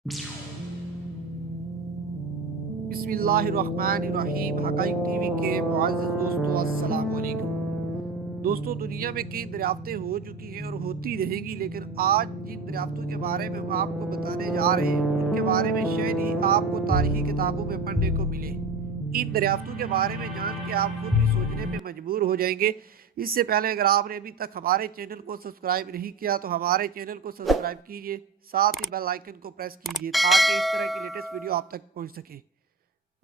बिस्मिल्लाहिर्रहमानिर्रहीम। हक़ाइक़ टीवी के मुअज़्ज़ज़ दोस्तों, अस्सलामु अलैकुम। दोस्तों, दुनिया में कई दरियाफ़तें हो चुकी हैं और होती रहेंगी, लेकिन आज जिन दरियाफ़तों के बारे में हम आपको बताने जा रहे हैं, उनके बारे में शायद ही आपको तारीख़ी किताबों में पढ़ने को मिले। इन दरियाफ़तों के बारे में जान के आप खुद भी सोचने पे मजबूर हो जाएंगे। इससे पहले अगर आपने अभी तक हमारे चैनल को सब्सक्राइब नहीं किया तो हमारे चैनल को सब्सक्राइब कीजिए, साथ ही बेल आइकन को प्रेस कीजिए ताकि इस तरह की लेटेस्ट वीडियो आप तक पहुंच सके।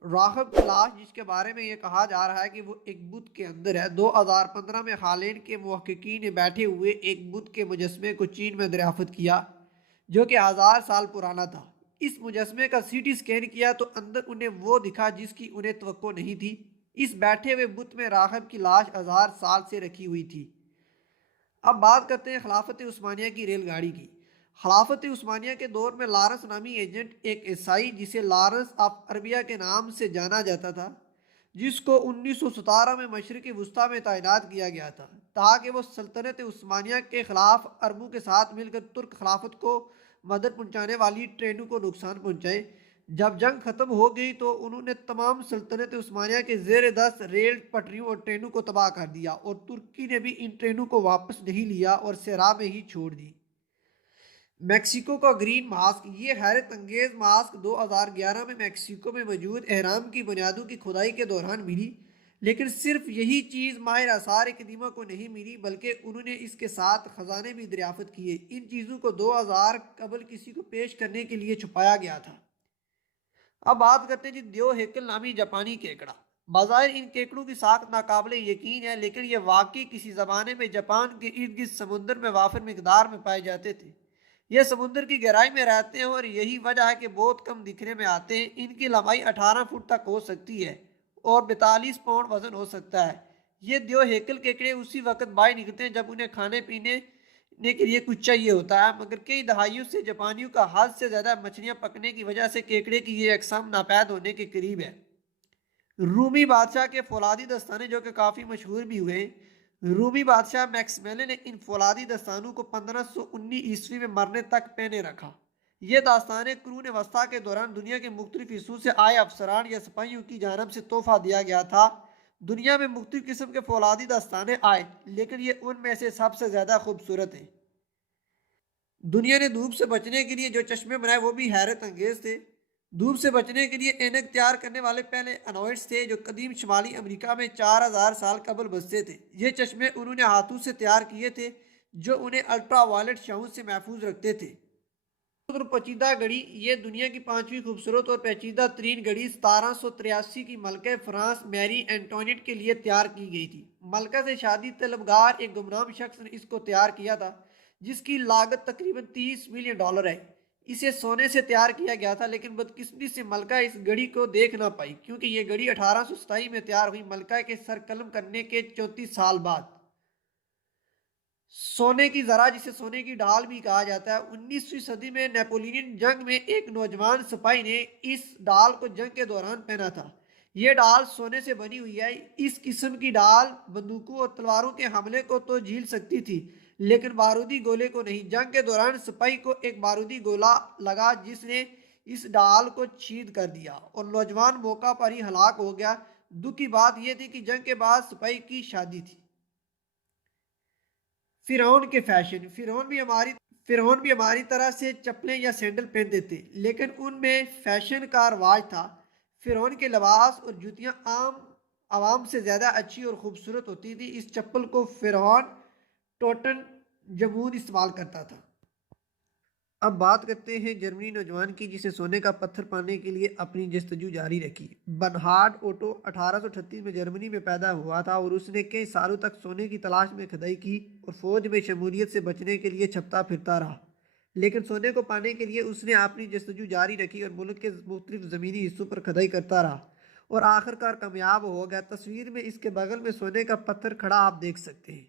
राहब की लाश, जिसके बारे में ये कहा जा रहा है कि वो एक बुत के अंदर है। 2015 में हालैंड के मुहक्किकीन ने बैठे हुए एक बुत के मुजस्मे को चीन में दरियाफ्त किया, जो कि 1000 साल पुराना था। इस मुजस्मे का सीटी स्कैन किया तो अंदर उन्हें वो दिखा जिसकी उन्हें तवक्को नहीं थी। इस बैठे हुए बुत में राहब की लाश 1000 साल से रखी हुई थी। अब बात करते हैं खिलाफत उस्मानिया की रेलगाड़ी की। खिलाफत उस्मानिया के दौर में लारंस नामी एजेंट, एक ईसाई जिसे लारंस ऑफ अरबिया के नाम से जाना जाता था, जिसको 1917 में मशरक़ी वस्ती में तैनात किया गया था ताकि वो सल्तनत उस्मानिया के खिलाफ अरबों के साथ मिलकर तुर्क खिलाफत को मदद पहुंचाने वाली ट्रेनों को नुकसान पहुंचाए। जब जंग खत्म हो गई तो उन्होंने तमाम सल्तनत उस्मानिया के जेर दस्त रेल पटरियों और ट्रेनों को तबाह कर दिया, और तुर्की ने भी इन ट्रेनों को वापस नहीं लिया और सेरा में ही छोड़ दी। मैक्सिको का ग्रीन मास्क, ये हैरत अंगेज मास्क 2011 में मैक्सिको में मौजूद एहराम की बुनियादों की खुदाई के दौरान मिली। लेकिन सिर्फ यही चीज़ माहिर आसार कदीमा को नहीं मिली, बल्कि उन्होंने इसके साथ खजाने भी दरियाफ्त किए। इन चीज़ों को 2000 कबल किसी को पेश करने के लिए छुपाया गया था। अब बात करते हैं जी द्यो हेकल नामी जापानी केकड़ा। बाज़ाहिर इन केकड़ों की साख नाकाबिले यकीन है, लेकिन ये वाकई किसी ज़माने में जापान के इर्द गिर्द समुद्र में वाफिर मिकदार में पाए जाते थे। ये समुद्र की गहराई में रहते हैं और यही वजह है कि बहुत कम दिखने में आते हैं। इनकी लंबाई 18 फुट तक हो सकती है और 42 पाउंड वजन हो सकता है। ये द्यो हेकल केकड़े उसी वक्त बाहर निकलते हैं जब उन्हें खाने पीने के लिए कुछ चाहिए होता है, मगर कई दहाइयों से जापानियों का हद से ज़्यादा मछलियाँ पकने की वजह से केकड़े की ये अकसाम नापैद होने के करीब है। रूमी बादशाह के फौलादी दस्ताने, जो कि काफ़ी मशहूर भी हुए। रूमी बादशाह मैक्समेले ने इन फौलादी दस्तानों को 1519 ईस्वी में मरने तक पहने रखा। ये दास्ताने कुरून वस्ता के दौरान दुनिया के मुख्तलिफ हिस्सों से आए अफसरान या सिपाहियों की जानब से तोहफा दिया गया था। दुनिया में मुख्तलिफ किस्म के फौलादी दस्ताने आए, लेकिन ये उनमें से सबसे ज़्यादा खूबसूरत हैं। दुनिया ने धूप से बचने के लिए जो चश्मे बनाए वो भी हैरत अंगेज थे। धूप से बचने के लिए ऐनक तैयार करने वाले पहले अनोइड्स थे, जो कदीम शुमाली अमेरिका में 4000 साल कबल बसते थे। ये चश्मे उन्होंने हाथों से तैयार किए थे, जो उन्हें अल्ट्रा वायलेट शाहों से महफूज रखते थे। और पेचीदा घड़ी, ये दुनिया की पांचवी खूबसूरत और पेचीदा तरीन घड़ी 1783 की मलका फ्रांस मैरी एंटोनेट के लिए तैयार की गई थी। मलका से शादी तलबगार एक गुमनाम शख्स ने इसको तैयार किया था, जिसकी लागत तकरीबन $30 मिलियन है। इसे सोने से तैयार किया गया था, लेकिन बदकिस्मती से मलका इस घड़ी को देख ना पाई, क्योंकि ये घड़ी 1827 में तैयार हुई, मलका के सर कलम करने के 34 साल बाद। सोने की जरा, जिसे सोने की ढाल भी कहा जाता है, 19वीं सदी में नेपोलियन जंग में एक नौजवान सिपाही ने इस ढाल को जंग के दौरान पहना था। यह ढाल सोने से बनी हुई है। इस किस्म की ढाल बंदूकों और तलवारों के हमले को तो झील सकती थी, लेकिन बारूदी गोले को नहीं। जंग के दौरान सिपाही को एक बारूदी गोला लगा, जिसने इस ढाल को छीद कर दिया और नौजवान मौका पर ही हलाक हो गया। दुख की बात यह थी कि जंग के बाद सिपाही की शादी थी। फिरौन के फैशन, फिरौन भी हमारी तरह से चप्पलें या सैंडल पहनते थे, लेकिन उनमें फैशन का रवाज था। फिरौन के लिबास और जूतियां आम आवाम से ज़्यादा अच्छी और खूबसूरत होती थी। इस चप्पल को फिरौन टोटन जमून इस्तेमाल करता था। अब बात करते हैं जर्मनी नौजवान की, जिसे सोने का पत्थर पाने के लिए अपनी जस्तजू जारी रखी। बर्नार्ड ओटो 1838 में जर्मनी में पैदा हुआ था और उसने कई सालों तक सोने की तलाश में खुदाई की और फौज में शमूलियत से बचने के लिए छपता फिरता रहा। लेकिन सोने को पाने के लिए उसने अपनी जस्तजू जारी रखी और मुल्क के मुख्तलिफ ज़मीनी हिस्सों पर खुदाई करता रहा और आखिरकार कामयाब हो गया। तस्वीर में इसके बगल में सोने का पत्थर खड़ा आप देख सकते हैं।